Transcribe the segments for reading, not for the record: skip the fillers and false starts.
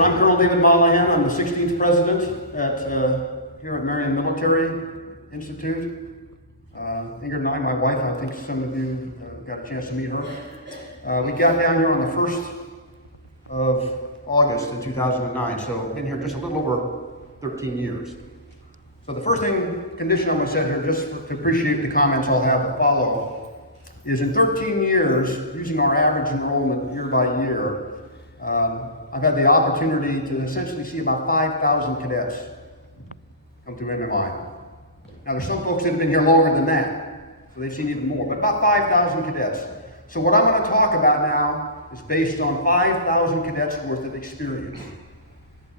I'm COL David Mollahan. I'm the 16th president here at Marion Military Institute. Ingrid and I, my wife, I think some of you got a chance to meet her. We got down here on the 1st of August in 2009, so been here just a little over 13 years. So the first condition I'm going to set here, just to appreciate the comments I'll have to follow, is in 13 years, using our average enrollment year by year, I've had the opportunity to essentially see about 5,000 cadets come through MMI. Now there's some folks that have been here longer than that, so they've seen even more, but about 5,000 cadets. So what I'm going to talk about now is based on 5,000 cadets worth of experience.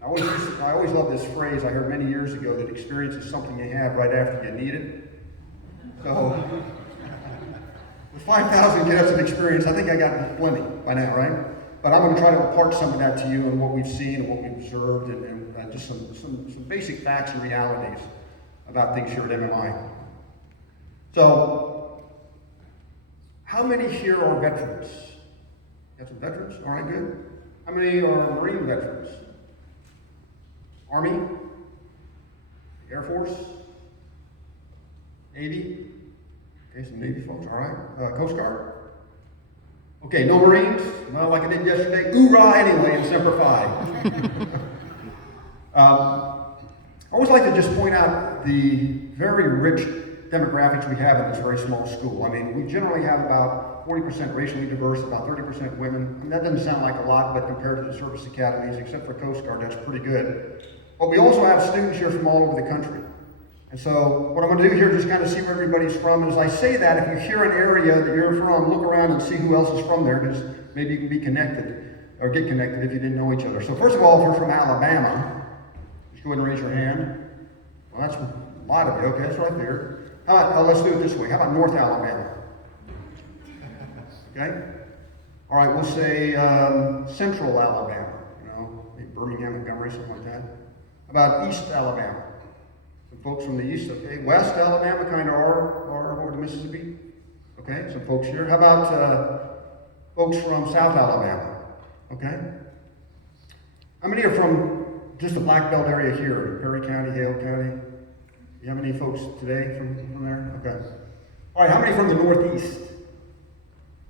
I always love this phrase I heard many years ago, that experience is something you have right after you need it. So, with 5,000 cadets of experience, I think I got plenty by now, right? But I'm going to try to impart some of that to you and what we've seen and what we've observed and just some basic facts and realities about things here at MMI. So, how many here are veterans? Got some veterans? All right, good. How many are Marine veterans? Army? Air Force? Navy? Okay, some Navy folks, all right. Coast Guard? Okay, no Marines? Well, like I did yesterday, hoorah anyway in Semper Fi. I always like to just point out the very rich demographics we have in this very small school. I mean, we generally have about 40% racially diverse, about 30% women. I mean, that doesn't sound like a lot, but compared to the service academies, except for Coast Guard, that's pretty good. But we also have students here from all over the country. And so what I'm going to do here is just kind of see where everybody's from. And as I say that, if you hear an area that you're from, look around and see who else is from there, because maybe you can be connected, or get connected if you didn't know each other. So first of all, if you're from Alabama, just go ahead and raise your hand. Well, that's a lot of you. Okay, that's right there. How about, let's do it this way. How about North Alabama? Okay? All right, we'll say Central Alabama. You know, maybe Birmingham, Montgomery, something like that. How about East Alabama? Some folks from the east, okay. West Alabama kind of are over the Mississippi. Okay, some folks here. How about folks from South Alabama? Okay. How many are from just the Black Belt area here? Perry County, Hale County? You have any folks today from there? Okay. All right, how many from the Northeast?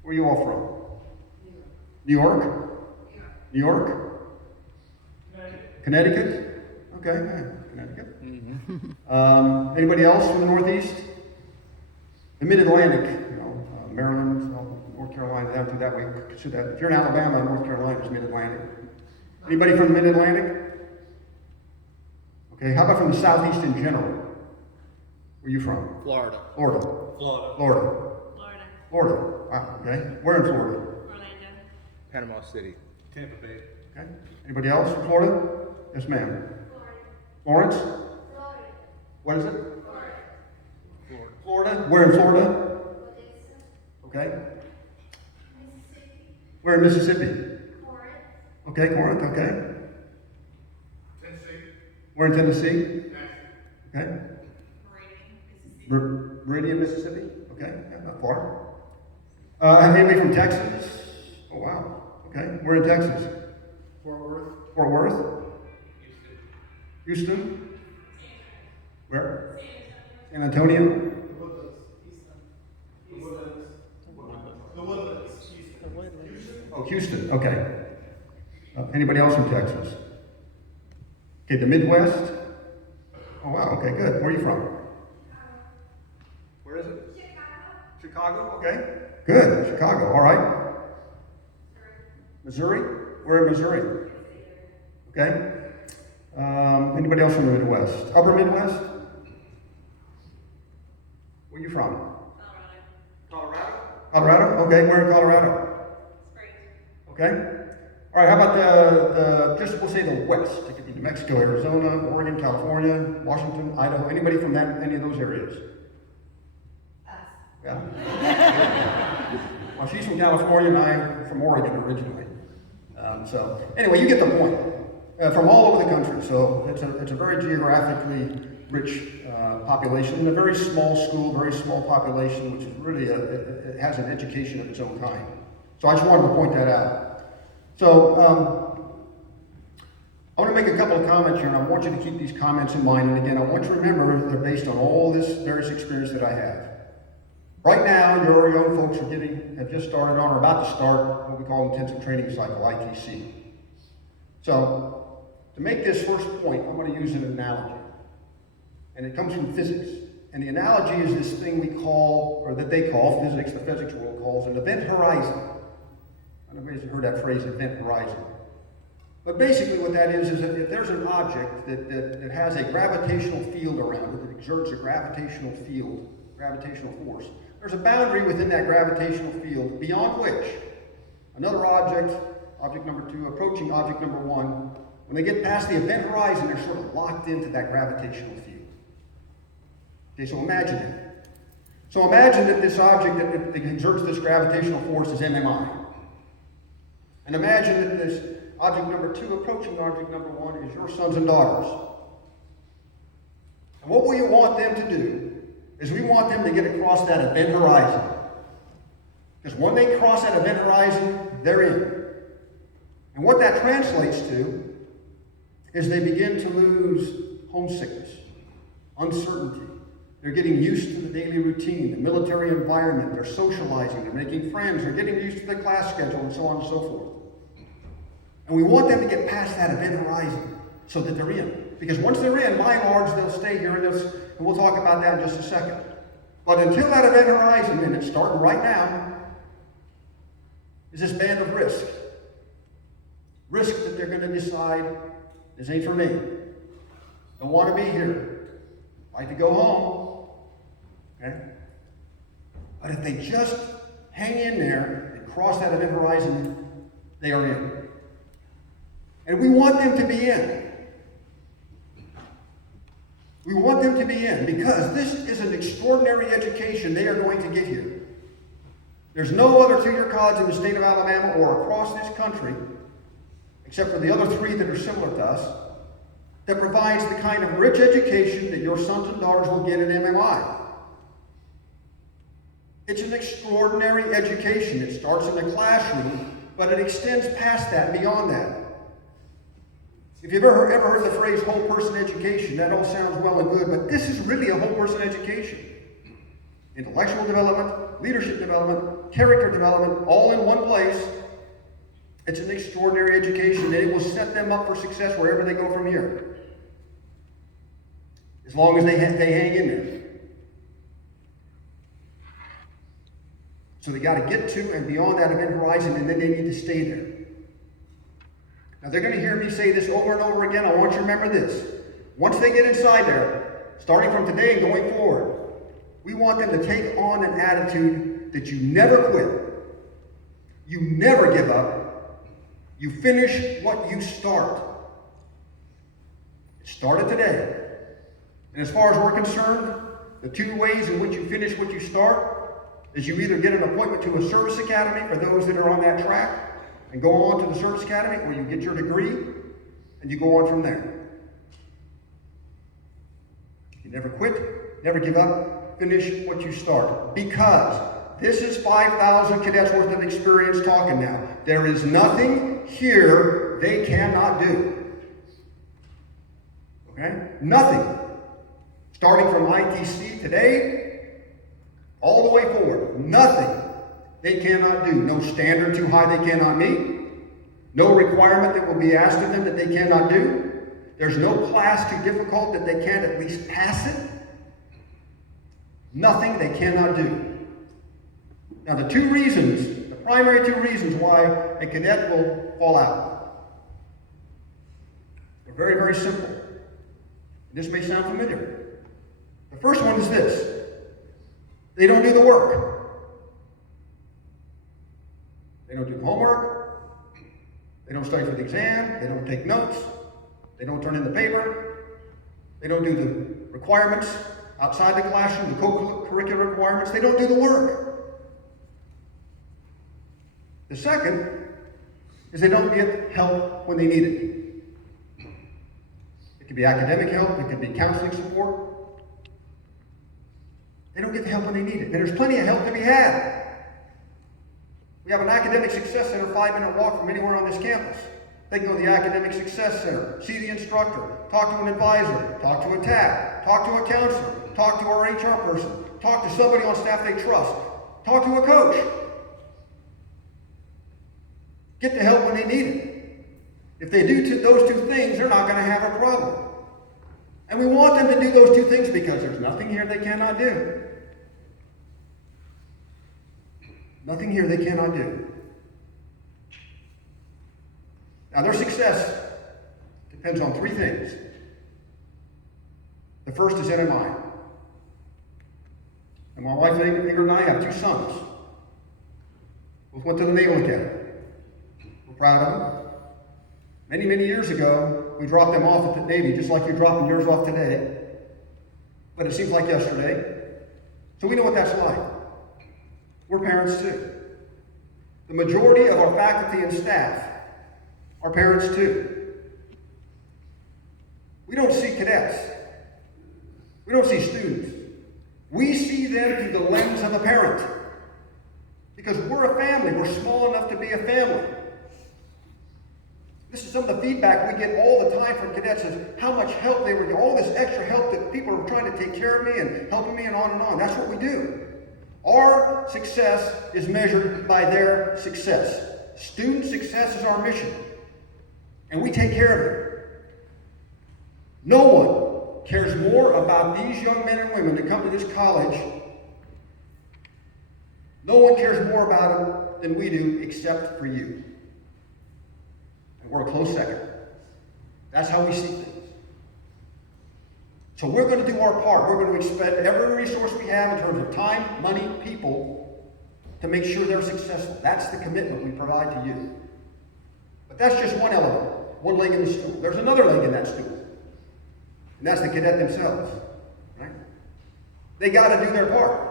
Where are you all from? New York? New York? Connecticut? Okay, yeah, Connecticut. Mm-hmm. Anybody else from the Northeast? The Mid-Atlantic, you know, Maryland, North Carolina, down through that way. Consider that. If you're in Alabama, North Carolina is Mid-Atlantic. Anybody from the Mid-Atlantic? Okay, how about from the Southeast in general? Where are you from? Florida. Florida. Florida. Florida. Florida. Florida. Wow, okay. Where in Florida? Orlando. Panama City. Tampa Bay. Okay. Anybody else from Florida? Yes, ma'am. Florida. Florence? Florida. What is it? Florida. Florida. Where in Florida? Okay. Mississippi. Where in Mississippi? Corinth. Okay, Corinth, okay. Tennessee. Where in Tennessee? Okay. Meridian, Mississippi. Meridian, Mississippi? Okay, yeah, not far. Anybody from Texas? Oh, wow. Okay, where in Texas? Fort Worth. Fort Worth? Houston. Houston? Where? San Antonio? The Woodlands. The Woodlands. The Woodlands. Houston. Oh, Houston, okay. Anybody else from Texas? Okay, the Midwest? Oh, wow, okay, good. Where are you from? Where is it? Chicago, okay. Good, Chicago, all right. Missouri? Where in Missouri? Okay. Anybody else from the Midwest? Upper Midwest? Where are you from? Colorado. Colorado? Okay, where in Colorado? Springs. Okay. All right, how about just we'll say the West. It could be New Mexico, Arizona, Oregon, California, Washington, Idaho. Anybody from any of those areas? Us. Yeah. Well, she's from California and I'm from Oregon originally. So anyway, you get the point. From all over the country, so it's a very geographically rich population, a very small school, very small population, which is really it has an education of its own kind. So I just wanted to point that out. So I want to make a couple of comments here, and I want you to keep these comments in mind. And again, I want you to remember that they're based on all this various experience that I have. Right now, your young folks have just started on or about to start what we call intensive training cycle, ITC. So, to make this first point, I'm going to use an analogy. And it comes from physics. And the analogy is this thing we call, or that they call, physics, the physics world calls, an event horizon. I don't know if you've heard that phrase, event horizon. But basically what that is that if there's an object that has a gravitational field around it, that exerts a gravitational field, gravitational force, there's a boundary within that gravitational field beyond which another object, object number 2, approaching object number 1, when they get past the event horizon, they're sort of locked into that gravitational field. Okay, so imagine it. So imagine that this object that exerts this gravitational force is MMI. And imagine that this object number 2, approaching object number 1, is your sons and daughters. And what we want them to do is we want them to get across that event horizon. Because when they cross that event horizon, they're in. And what that translates to is they begin to lose homesickness, uncertainty. They're getting used to the daily routine, the military environment, they're socializing, they're making friends, they're getting used to the class schedule, and so on and so forth. And we want them to get past that event horizon so that they're in. Because once they're in, by and large, they'll stay here, and we'll talk about that in just a second. But until that event horizon, and it's starting right now, is this band of risk. Risk that they're going to decide, this ain't for me. Don't want to be here. Like to go home. Okay? But if they just hang in there and cross that event horizon, they are in. And we want them to be in. We want them to be in because this is an extraordinary education they are going to get here. There's no other two-year college in the state of Alabama or across this country, except for the other 3 that are similar to us, that provides the kind of rich education that your sons and daughters will get at MMI. It's an extraordinary education. It starts in the classroom, but it extends past that, beyond that. If you've ever heard the phrase whole person education, that all sounds well and good, but this is really a whole person education. Intellectual development, leadership development, character development, all in one place. It's an extraordinary education, and it will set them up for success wherever they go from here. As long as they hang in there. So they got to get to and beyond that event horizon, and then they need to stay there. Now they're going to hear me say this over and over again. I want you to remember this. Once they get inside there, starting from today and going forward, we want them to take on an attitude that you never quit. You never give up. You finish what you start. It started today. And as far as we're concerned, the 2 ways in which you finish what you start is you either get an appointment to a service academy for those that are on that track, and go on to the service academy, or you get your degree, and you go on from there. You never quit, never give up, finish what you start. Because this is 5,000 cadets worth of experience talking now. There is nothing here they cannot do. Okay? Nothing. Starting from ITC today, all the way forward. Nothing they cannot do. No standard too high they cannot meet. No requirement that will be asked of them that they cannot do. There's no class too difficult that they can't at least pass it. Nothing they cannot do. Now the primary 2 reasons why a cadet will fall out. They're very, very simple. This may sound familiar. The first one is this. They don't do the work. They don't do homework. They don't study for the exam. They don't take notes. They don't turn in the paper. They don't do the requirements outside the classroom, the co-curricular requirements. They don't do the work. The second is they don't get help when they need it. It could be academic help. It could be counseling support. They don't get the help when they need it. And there's plenty of help to be had. We have an academic success center 5-minute walk from anywhere on this campus. They can go to the Academic Success Center, see the instructor, talk to an advisor, talk to a TAC, talk to a counselor, talk to our HR person, talk to somebody on staff they trust, talk to a coach. Get the help when they need it. If they do those two things, they're not going to have a problem. And we want them to do those two things because there's nothing here they cannot do. Nothing here they cannot do. Now, their success depends on three things. The first is MMI. And my wife Ingrid and I have two sons. Both went to the Naval Academy. We're proud of them. Many, many years ago, we dropped them off at the Navy, just like you're dropping yours off today. But it seems like yesterday. So we know what that's like. We're parents too. The majority of our faculty and staff are parents too. We don't see cadets. We don't see students. We see them through the lens of a parent. Because we're a family. We're small enough to be a family. This is some of the feedback we get all the time from cadets is how much help they were getting, all this extra help that people are trying to take care of me and helping me and on and on. That's what we do. Our success is measured by their success. Student success is our mission. And we take care of it. No one cares more about these young men and women that come to this college. No one cares more about them than we do except for you. And we're a close second. That's how we see things. So we're going to do our part. We're going to expend every resource we have in terms of time, money, people to make sure they're successful. That's the commitment we provide to you. But that's just one element, one leg in the stool. There's another leg in that stool. And that's the cadet themselves. Right? They got to do their part.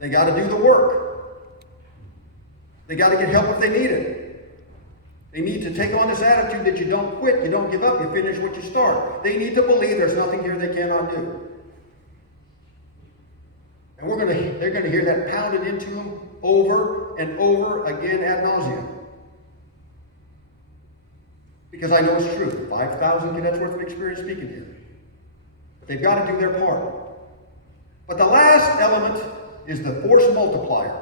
They got to do the work. They got to get help if they need it. They need to take on this attitude that you don't quit, you don't give up, you finish what you start. They need to believe there's nothing here they cannot do. And they're going to hear that pounded into them over and over again ad nauseum. Because I know it's true. 5,000 cadets worth of experience speaking here. But they've got to do their part. But the last element is the force multiplier.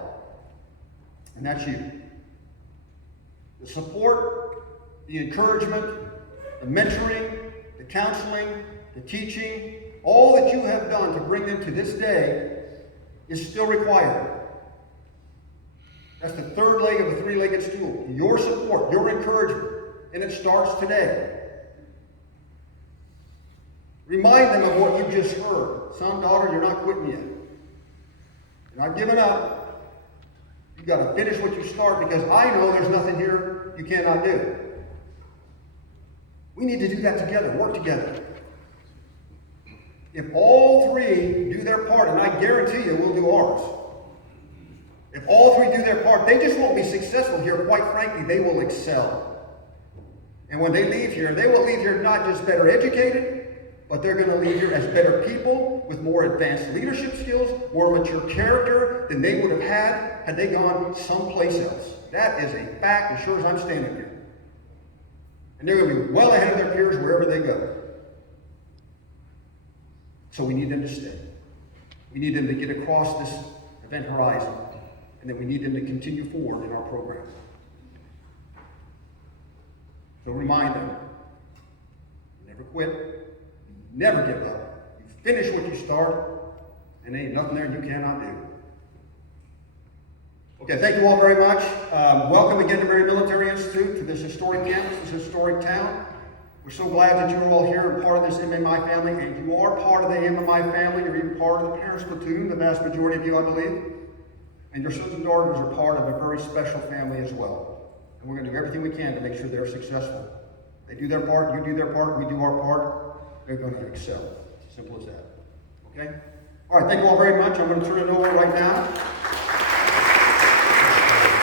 And that's you. The support, the encouragement, the mentoring, the counseling, the teaching, all that you have done to bring them to this day is still required. That's the third leg of a three-legged stool. Your support, your encouragement. And it starts today. Remind them of what you just heard. Son, daughter, you're not quitting yet. You're not giving up. You've got to finish what you start because I know there's nothing here you cannot do. We need to do that together, work together. If all three do their part, and I guarantee you we'll do ours. If all three do their part, they just won't be successful here. Quite frankly, they will excel. And when they leave here, they will leave here not just better educated, but they're going to leave here as better people with more advanced leadership skills, more mature character than they would have had they gone someplace else. That is a fact as sure as I'm standing here. And they're going to be well ahead of their peers wherever they go. So we need them to stay. We need them to get across this event horizon, and then we need them to continue forward in our program. So remind them, never quit, never give up. You finish what you start, and there ain't nothing there you cannot do. Okay, thank you all very much. Welcome again to Marion Military Institute, to this historic campus, this historic town. We're so glad that you're all here and part of this MMI family, and you are part of the MMI family. You're even part of the parents' platoon, the vast majority of you, I believe. And your sons and daughters are part of a very special family as well. And we're going to do everything we can to make sure they're successful. They do their part, you do their part, we do our part, they're going to excel. It's as simple as that. Okay? All right, thank you all very much. I'm going to turn it over right now